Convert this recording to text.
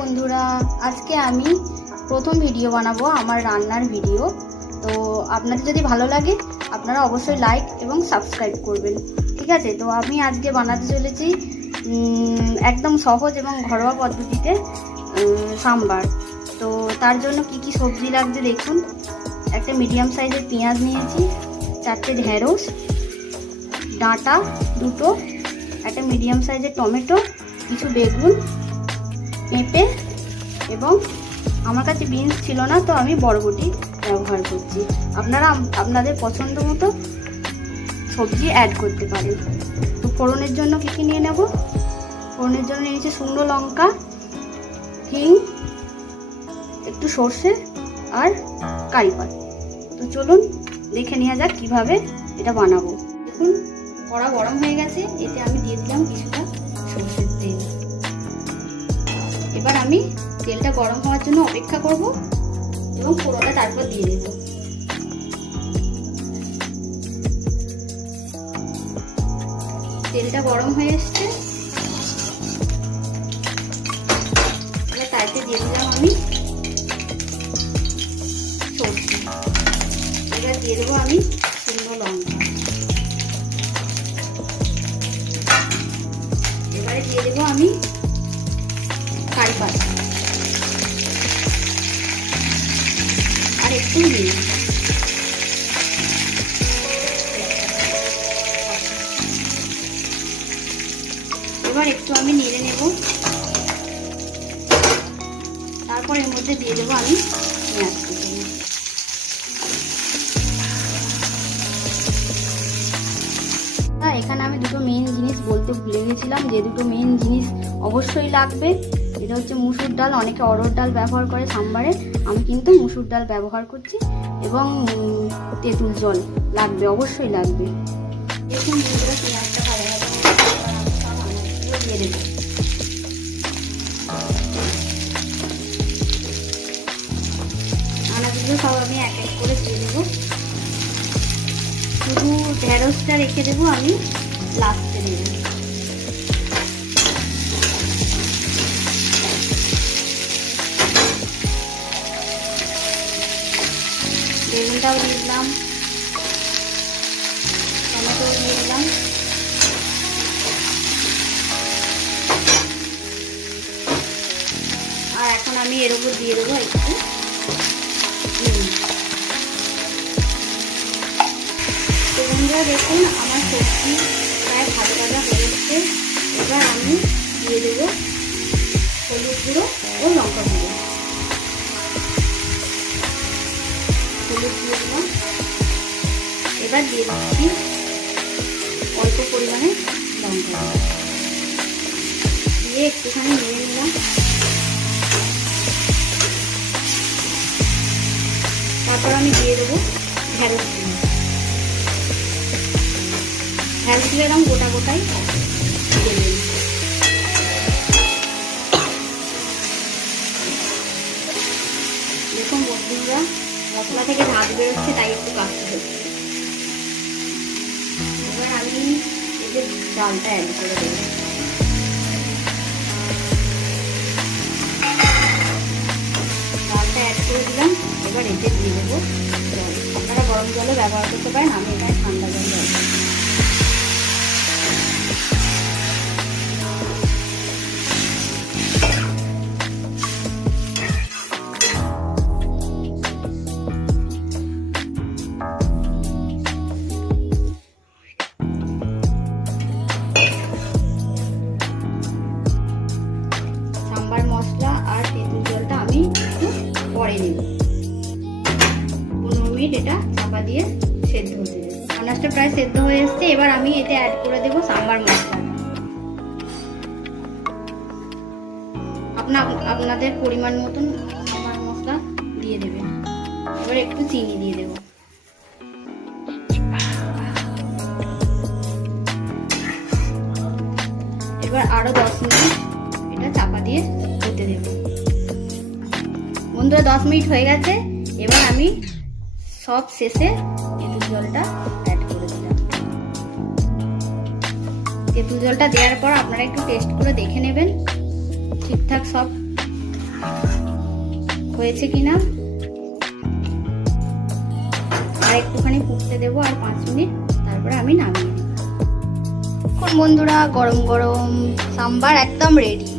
বন্ধুরা, আজকে আমি প্রথম ভিডিও বানাবো আমার রান্নার ভিডিও। তো আপনাদের যদি ভালো লাগে আপনারা অবশ্যই লাইক এবং সাবস্ক্রাইব করবেন, ঠিক আছে? তো আমি আজকে বানাতে চলেছি একদম সহজ এবং ঘরোয়া পদ্ধতিতে সাম্বার। তো তার জন্য কি কি সবজি লাগবে দেখুন। একটা মিডিয়াম সাইজের পেঁয়াজ নিয়েছি, 4টে ঢেঁড়স, ডাঁটা 2টো, একটা মিডিয়াম সাইজের টমেটো, কিছু বেগুন, পেঁপে এবং আমার কাছে বিনস ছিল না, তো আমি বরবটি ব্যবহার করছি। আপনারা আপনাদের পছন্দ মতো সবজি অ্যাড করতে পারেন। তো ফোড়নের জন্য কী কী নিয়ে নেব? ফোড়নের জন্য নিয়েছি শুকনো লঙ্কা, হিং, একটু সর্ষে আর কারি পাতা। তো চলুন দেখে নেওয়া যাক কীভাবে এটা বানাবো। দেখুন কড়া গরম হয়ে গেছে, এতে আমি দিয়ে দিলাম কিছুটা সর্ষের তেল। এবার আমি তেলটা গরম হওয়ার জন্য অপেক্ষা করব এবং ফোড়নটা তারপর দিয়ে দেব। তেলটা গরম হয়ে এসছে, এবার তাইতে দিয়ে দিলাম আমি সর্ষে। এবার দিয়ে দেবো আমি শুকনো লঙ্কা। এবারে দিয়ে দেবো আমি কারি পাতা আর একটু নিয়ে এবার একটু আমি নেড়ে নেব। তারপর এর মধ্যে দিয়ে দেবো আমি পেঁয়াজ কুচি। এখানে আমি দুটো মেইন জিনিস বলতে ভুলে গেছিলাম, যে দুটো মেইন জিনিস অবশ্যই লাগবে। এটা হচ্ছে মুসুর ডাল, অনেকে অড়হর ডাল ব্যবহার করে সাম্বারে, আমি কিন্তু মুসুর ডাল ব্যবহার করছি, এবং তেঁতুল জল লাগবে, অবশ্যই লাগবে। দেখুন পেঁয়াজটা ভালো দিয়ে দেবো। আনাজগুলো সব আমি এক এক করে দিয়ে দেবো। শুধু ঢেঁড়সটা রেখে দেবো আমি লাস্টে দেবো। বেগুনটাও দিয়ে দিলাম, টমেটো দিয়ে দিলাম, আর এখন আমি এর উপর দিয়ে দেবো একটু তো বন্ধুরা দেখুন আমার সবজি প্রায় ভাজা ভাজা হয়ে যাচ্ছে। এবার আমি দিয়ে দেবো হলুদ গুঁড়ো ও লঙ্কা গুঁড়ো। হলুদ দিয়ে দিলাম, এবার দিয়ে দিচ্ছি অল্প পরিমাণে লঙ্কা দিয়ে একটুখানি নিয়ে নিলাম। তারপর আমি দিয়ে দেবো ঢেঁড়স গুঁড়ো। ঢেঁড়সগুলো এরকম গোটা গোটাই দিয়ে দেবো। দেখুন বন্ধুরা মশলা থেকে ঝাঁজ বেরোচ্ছে, তাই একটু কাটতে হচ্ছে। এবার আমি এই যে ডালটা অ্যাড করে দেবো। ডালটা অ্যাড করে দিলাম, এবার এতে দিয়ে দেবো জল। আপনারা গরম জলে ব্যবহার করতে পারেন, আমি এখানে ঠান্ডা জল ব্যবহার করি। সাম্বার মশলা আর তেঁতুল জলটা আমি একটু পরে নেব। 15 মিনিট এটা চাপা দিয়ে সেদ্ধ হতে দেবো। আনাজটা প্রায় সেদ্ধ হয়ে এসছে, এবার আমি এতে অ্যাড করে দেবো সাম্বার মশলা। আপনাদের পরিমাণ মতন সাম্বার মশলা দিয়ে দেবেন। এবার একটু চিনি দিয়ে দেবো। এবার আরো 10 মিনিট এটা চাপা দিয়ে হতে দেব। বন্ধুরা 10 মিনিট হয়ে গেছে, এবার আমি সব শেষে তেঁতুল জলটা অ্যাড করে দিলাম। তেঁতুল জলটা দেওয়ার পর আপনারা একটু টেস্ট করে দেখে নেবেন ঠিকঠাক সব হয়েছে কিনা আর একটুখানি ফুটতে দেবো, আর 5 মিনিট, তারপরে আমি নামিয়ে দেবো। এখন বন্ধুরা গরম গরম সাম্বার একদম রেডি।